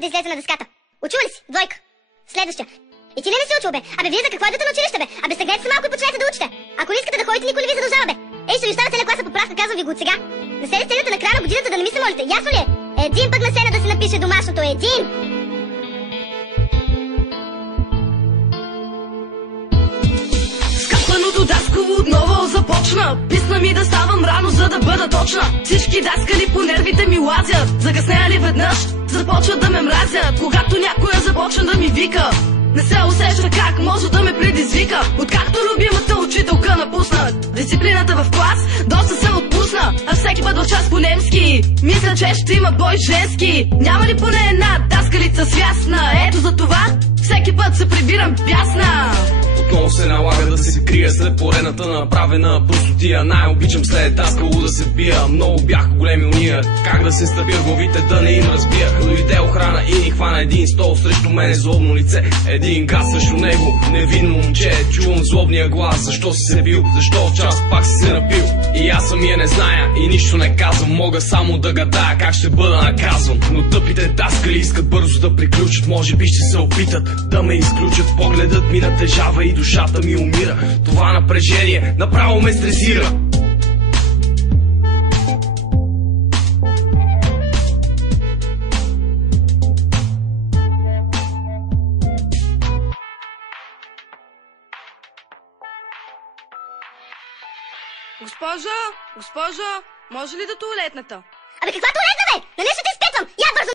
да излезе на дъската. Учила ли си? Двойка. Следващия. И ти ли не си учил, бе? Абе, вие за какво идвате на училище, бе? Абе, стегнете се малко и почнете да учите. Ако не искате да ходите, никой не ви задължава, бе. Ей, ще ви остана целия класа поправка, казвам ви го от сега. Не се ли стигнете на края на годината да не ми се молите? Ясно ли е? Един път на сцена да си напише домашното. Един! Скапаното дасково отново започна. Писна ми да ставам рано, за да бъда точна. Всички даскали по нервите ми лазят. Закъснели веднъж, започват да ме мразят. Когато някоя започна да ми вика, не се усеща как може да ме предизвика. Откакто любимата учителка напусна, дисциплината в клас доста се отпусна. А всеки път в час по немски мисля, че ще има бой женски. Няма ли поне една даскалица свясна? Ето за това всеки път се прибирам бясна. Отново се налага да се крия след поредната направена простотия. Най-обичам след даскало да се бия. Много бяха големи уния, как да се стъпя главите да не им разбия. Дойде охрана и ни хвана един стол срещу мене, злобно лице, един газ срещу него. Невинно момче, чувам злобния глас. Защо си се бил, защо час пак си се напил? И аз самия не зная и нищо не казвам. Мога само да гадая как ще бъда наказван. Но тъпите даскали искат бързо да приключат. Може би ще се опитат да ме изключат. Погледът ми натежава и душата ми умира. Това напрежение направо ме стресира. Госпожо, може ли да туалетната? Абе, каква туалетна, бе? Нали